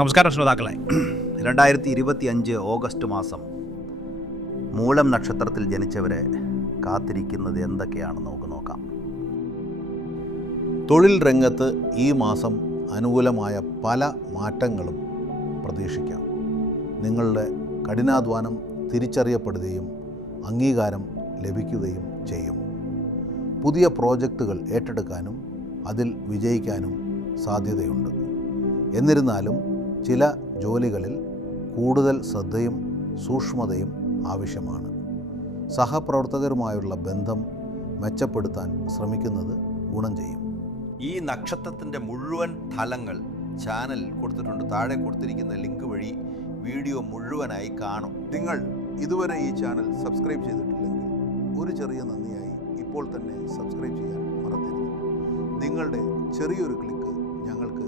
നമസ്കാരം ശ്രോതാക്കളെ. 2025 ഓഗസ്റ്റ് മാസം മൂലം നക്ഷത്രത്തിൽ ജനിച്ചവരെ കാത്തിരിക്കുന്നത് എന്തൊക്കെയാണെന്ന് നമുക്ക് നോക്കാം. തൊഴിൽ രംഗത്ത് ഈ മാസം അനുകൂലമായ പല മാറ്റങ്ങളും പ്രതീക്ഷിക്കാം. നിങ്ങളുടെ കഠിനാധ്വാനം തിരിച്ചറിയപ്പെടുകയും അംഗീകാരം ലഭിക്കുകയും ചെയ്യും. പുതിയ പ്രോജക്റ്റുകൾ ഏറ്റെടുക്കാനും അതിൽ വിജയിക്കാനും സാധ്യതയുണ്ട്. എന്നിരുന്നാലും ചില ജോലികളിൽ കൂടുതൽ ശ്രദ്ധയും സൂക്ഷ്മതയും ആവശ്യമാണ്. സഹപ്രവർത്തകരുമായുള്ള ബന്ധം മെച്ചപ്പെടുത്താൻ ശ്രമിക്കുന്നത് ഗുണം ചെയ്യും. ഈ നക്ഷത്രത്തിൻ്റെ മുഴുവൻ ഫലങ്ങൾ ചാനൽ കൊടുത്തിട്ടുണ്ട്. താഴെ കൊടുത്തിരിക്കുന്ന ലിങ്ക് വഴി വീഡിയോ മുഴുവനായി കാണും. നിങ്ങൾ ഇതുവരെ ഈ ചാനൽ സബ്സ്ക്രൈബ് ചെയ്തിട്ടില്ലെങ്കിൽ ഒരു ചെറിയ നന്ദിയായി ഇപ്പോൾ തന്നെ സബ്സ്ക്രൈബ് ചെയ്യാൻ മറക്കരുത്. നിങ്ങളുടെ ചെറിയൊരു ക്ലിക്ക് ഞങ്ങൾക്ക്